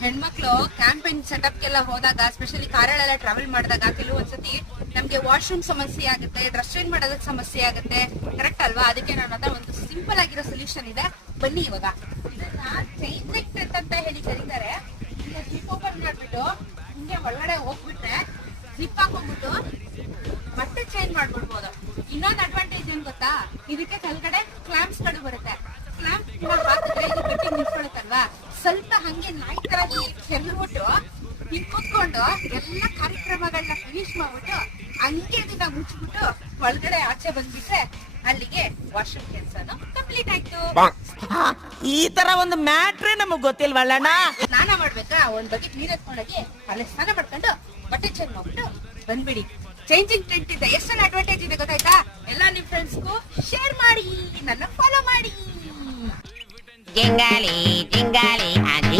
ಹೆಣ್ಮಕ್ಳು ಕ್ಯಾಂಪೇನ್ ಸೆಟಪ್ಗೆಲ್ಲ ಹೋದಾಗ, specially ಕಾರಲ್ಲೆಲ್ಲ travel ಮಾಡಿದಾಗ ಕೆಲವೊಂದ್ಸತಿ ನಮ್ಗೆ ವಾಶ್ರೂಮ್ ಸಮಸ್ಯೆ ಆಗುತ್ತೆ, ಡ್ರೆಸ್ ಚೇಂಜ್ ಮಾಡೋದಕ್ಕೆ ಸಮಸ್ಯೆ ಆಗುತ್ತೆ, ಕರೆಕ್ಟ್ ಅಲ್ವಾ? ಅದಕ್ಕೆ ನನ್ನ ಹತ್ರ ಒಂದು ಸಿಂಪಲ್ ಆಗಿರೋ ಸೊಲ್ಯೂಷನ್ ಇದೆ. ಬನ್ನಿ ಇವಾಗ ಇದನ್ನ ಚೈನ್ ನೆಕ್ ಅಂತ ಹೇಳಿ ಕರೀತಾರೆ. ಜಿಪ್ ಓಪನ್ ಮಾಡ್ಬಿಟ್ಟು ಹಿಂಗೆ ಒಳಗಡೆ ಹೋಗ್ಬಿಟ್ರೆ ಜಿಪ್ ಹಾಕೊಂಡ್ಬಿಟ್ಟು ಬಟ್ಟೆ ಚೇಂಜ್ ಮಾಡ್ಬಿಡ್ಬೋದು. ಇನ್ನೊಂದು ಅಡ್ವಾಂಟೇಜ್ ಏನ್ ಗೊತ್ತಾ, ಇದಕ್ಕೆ ಕೆಳಗಡೆ ಕ್ಲಾಂಪ್ಸ್ ಗಳು ಬರುತ್ತೆ. ಕ್ಲಾಂಪ್ ಹಾಕಿದ್ರೆ ಇದು ಗಟ್ಟಿ ನಿಂತ್ಕೊಳುತ್ತಲ್ವಾ, ಸ್ವಲ್ಪ ಹಂಗೆ ನಾಯಿ ತರ ಕೆಲ್ಬಿಟ್ಟು ಹಿಂಗ್ ಕೂತ್ಕೊಂಡು ಎಲ್ಲ ಕಾರ್ಯಕ್ರಮಗಳನ್ನ ಫಿನಿಶ್ ಮಾಡ್ಬಿಟ್ಟು ಹಂಗೆ ಇದನ್ನ ಮುಚ್ಚಿಬಿಟ್ಟು ಒಳಗಡೆ ಆಚೆ ಬಂದ್ಬಿಟ್ರೆ ಅಲ್ಲಿಗೆ ವಾಶ್ರೂಮ್ ಕೆಲಸನು ಕಂಪ್ಲೀಟ್ ಆಯ್ತು. ಈ ತರ ಒಂದು ಮ್ಯಾಟ್ರೇ ನಮಗ್ ಗೊತ್ತಿಲ್ವಲ್ಲಣ್ಣ. ಸ್ನಾನ ಮಾಡ್ಬೇಕಾ, ಒಂದ್ ಬಕೆಟ್ ನೀರ್ ಎತ್ಕೊಂಡೋಗಿ ಅಲ್ಲೇ ಸ್ನಾನ ಮಾಡ್ಕೊಂಡು ಬಟ್ಟೆ ಚೇಂಜ್ ಮಾಡ್ಬಿಟ್ಟು ಬಂದ್ಬಿಡಿ. ಚೇಂಜಿಂಗ್ ಟ್ರೆಂಡ್ ಇದೆ, ಎಷ್ಟೊಂದು ಅಡ್ವಾಂಟೇಜ್ ಇದೆ ಗೊತ್ತಾಯ್ತಾ? ಎಲ್ಲ ನಿಮ್ ಫ್ರೆಂಡ್ಸ್ಗೂ ಶೇರ್ ಮಾಡಿ, ನನ್ನ ಫಾಲೋ ಮಾಡಿ. ಜಿಂಗಾಲಿ ಜಿಂಗಾಲಿ ಆಜಿ